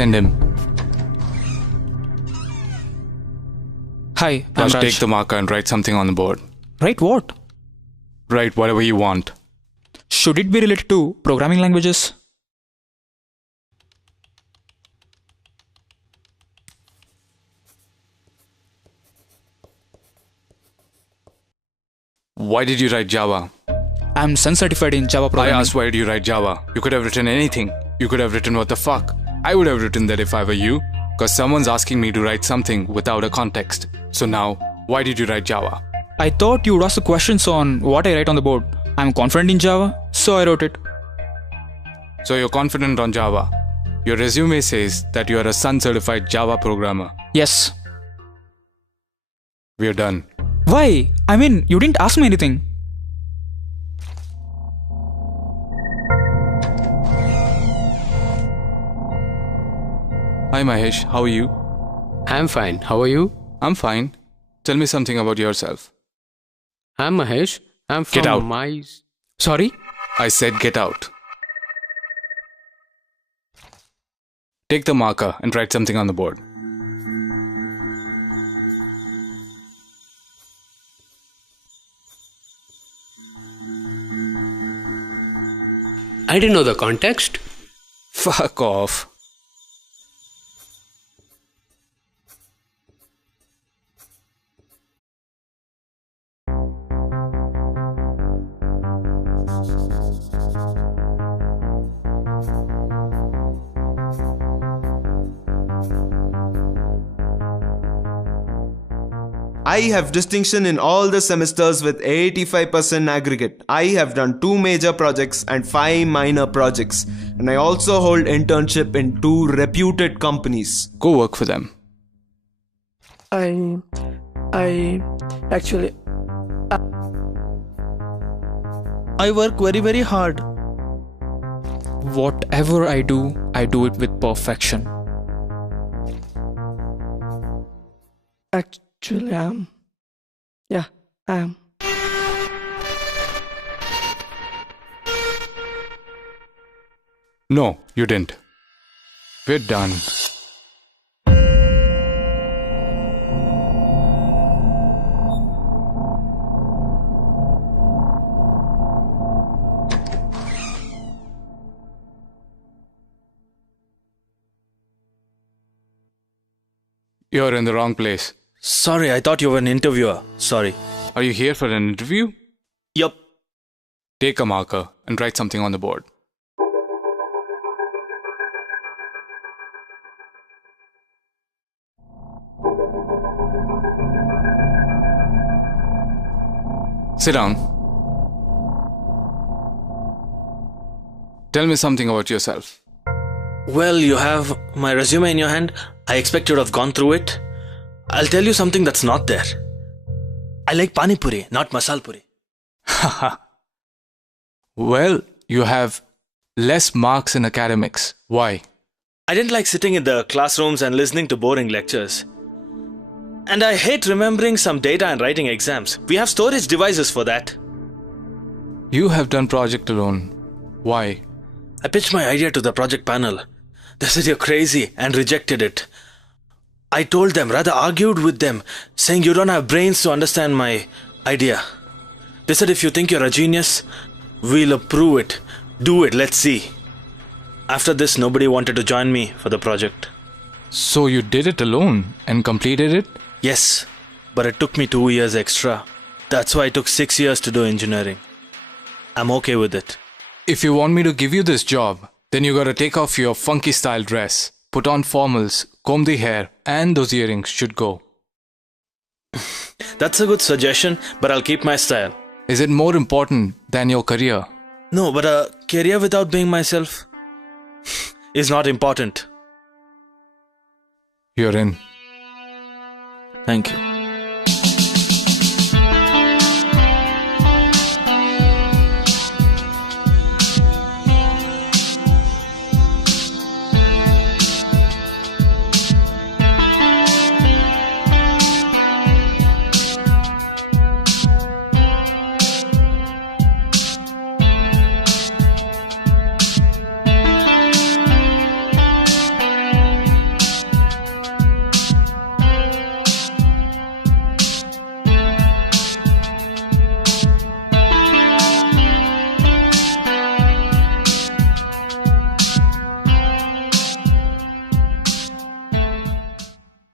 Send him. Hi, I'm Raj, Raj. take the marker and write something on the board. Write what? Write whatever you want. Should it be related to programming languages? Why did you write Java? I'm Sun certified in Java I programming. asked why did you write Java? You could have written anything. You could have written what the fuck. I would have written that if I were you, because someone's asking me to write something without a context. So now, why did you write Java? I thought you'd ask the questions on what I write on the board. I'm confident in Java, so I wrote it. So you're confident on Java. Your resume says that you are a Sun certified Java programmer. Yes. We're done. Why? I mean, you didn't ask me anything. Hi Mahesh, how are you? I'm fine. How are you? I'm fine. Tell me something about yourself. I'm Mahesh. I'm from Get out. Sorry? I said get out. Take the marker and write something on the board. I didn't know the context. Fuck off. I have distinction in all the semesters with 85% aggregate. I have done 2 major projects and 5 minor projects. And I also hold internship in 2 reputed companies. Go work for them. Actually, I work very hard. Whatever I do it with perfection. Actually, I am. Yeah, I am. No, you didn't. We're done. You're in the wrong place. Sorry, I thought you were an interviewer. Sorry. Are you here for an interview? Yup. Take a marker and write something on the board. Sit down. Tell me something about yourself. Well, you have my resume in your hand. I expect you to have gone through it. I'll tell you something that's not there. I like pani puri, not masal puri. Well, you have less marks in academics. Why? I didn't like sitting in the classrooms and listening to boring lectures. And I hate remembering some data and writing exams. We have storage devices for that. You have done project alone. Why? I pitched my idea to the project panel. They said you're crazy and rejected it. I told them, rather argued with them, saying you don't have brains to understand my idea. They said if you think you're a genius, we'll approve it. Do it, let's see. After this, nobody wanted to join me for the project. So you did it alone and completed it? Yes, but it took me 2 years extra. That's why it took 6 years to do engineering. I'm okay with it. If you want me to give you this job, then you gotta take off your funky style dress, put on formals, comb the hair, and those earrings should go. That's a good suggestion, but I'll keep my style. Is it more important than your career? No, but a career without being myself is not important. You're in. Thank you.